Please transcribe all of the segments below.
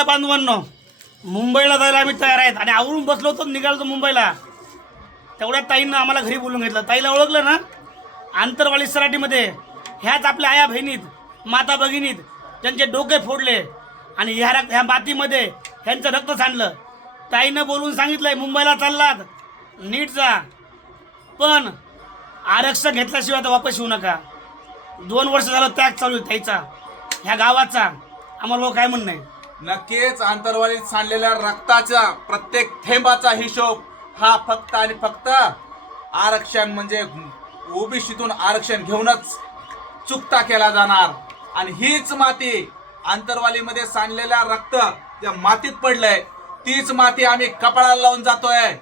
आहे बांधवांनो मुंबईला जायला आम्ही तयार आहेत. आणि आवरून बसलो होतो निघालो मुंबईला. तेवढ्या ताईंना आम्हाला घरी बोलून घेतलं. ताईला ओळखलं ना? आंतरवाली सराटीमध्ये. ह्याच आपल्या आया बहिणीत माता भगिनीत त्यांचे डोके फोडले आणि ह्या रक्त ह्या मातीमध्ये ह्यांचं रक्त सांडलं. ताईनं बोलून सांगितलंय मुंबईला चाललात. नीट जा. पण आरक्षण घेतल्याशिवाय आता वापस येऊ नका. दोन वर्ष झालं त्याग चालू आहे ताईचा. ह्या गावाचा. आम्हाला काय म्हणणं आहे? नक्कीच आंतरवालीत सांडलेल्या रक्ताचा प्रत्येक थेंबाचा हिशोब हा फक्त आणि फक्त आरक्षण म्हणजे ओबीसीतून आरक्षण घेऊनच चुकता केला जाणार. आणि हीच माती आंतरवालीमध्ये सांडलेल्या रक्त ज्या मातीत पडलंय. तीच माती आम्ही कपाळाला लावून जातोय.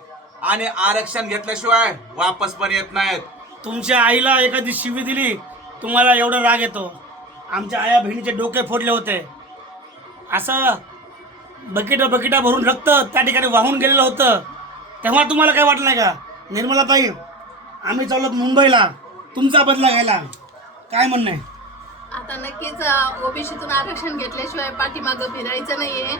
आणि आरक्षण घेतल्याशिवाय वापस पण येत नाहीत. तुमच्या आईला एखादी शिवी दिली तुम्हाला एवढा राग येतो. आमच्या आया बहिणीचे डोके फोडले होते. असं बकेट बकेटा भरून रक्त त्या ठिकाणी वाहून गेलेलं होतं. तेव्हा तुम्हाला काय वाटलं का? निर्मला ताई आम्ही चाललो मुंबईला. तुमचा बदला घ्यायला. काय म्हणणं आहे? आता नक्कीच ओबीसीतून आरक्षण घेतल्याशिवाय पाठीमागं फिरायचं नाहीये.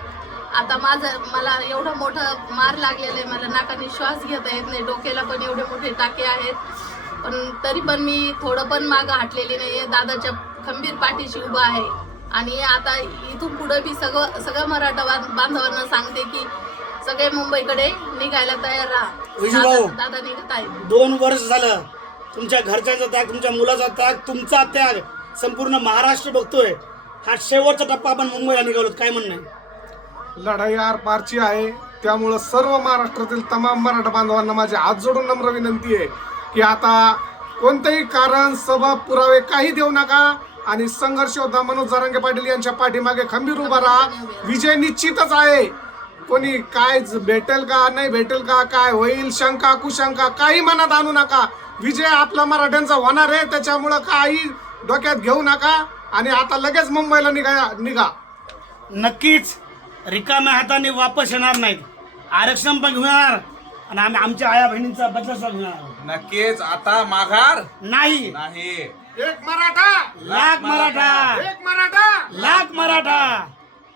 आता माझं मला एवढं मोठं मार लागलेलं आहे मला नाकाने श्वास घेता येत नाही डोक्याला पण एवढे मोठे टाके आहेत. पण तरी पण मी थोडं पण मागं हटलेली आहे दादाच्या खंबीर पाठीशी उभा आहे. आणि आता इथून पुढं मी सगळं सगळं मराठा बां- बांधवांना सांगते की सगळे मुंबईकडे निघायला तयार राहा. दादा निघत आहेत दोन वर्ष झालं तुमच्या घरच्यांचा त्याग तुमच्या मुलाचा त्याग तुमचा त्याग संपूर्ण महाराष्ट्र बघतोय. हा शेवटचा टप्पा आपण मुंबईला निघालो काय म्हणणं आहे? लढाई आर पारची आहे. त्यामुळं सर्व महाराष्ट्रातील तमाम मराठा बांधवांना माझी हात जोडून नम्र विनंती आहे की आता कोणतेही कारण सबब पुरावे काही देऊ नका. आणि संघर्ष योद्धा मनोज जरांगे पाटील यांच्या पाठीमागे खंबीर उभा राहा. विजय निश्चितच आहे. कोणी काय भेटेल का नाही भेटेल का काय होईल शंका कुशंका काही मनात आणू नका. विजय आपला मराठ्यांचा होणार आहे त्याच्यामुळं काही डोक्यात घेऊ नका. आणि आता लगेच मुंबईला निघा निघा. नक्कीच रिकाम्या हाताने वापस येणार नाहीत. आरक्षण पण घेणार आणि आम्ही आमच्या आया बहिणींचा बदला घेणार नक्कीच. आता माघार? नाही. नाही. एक मराठा. लाख मराठा. एक मराठा. लाख मराठा.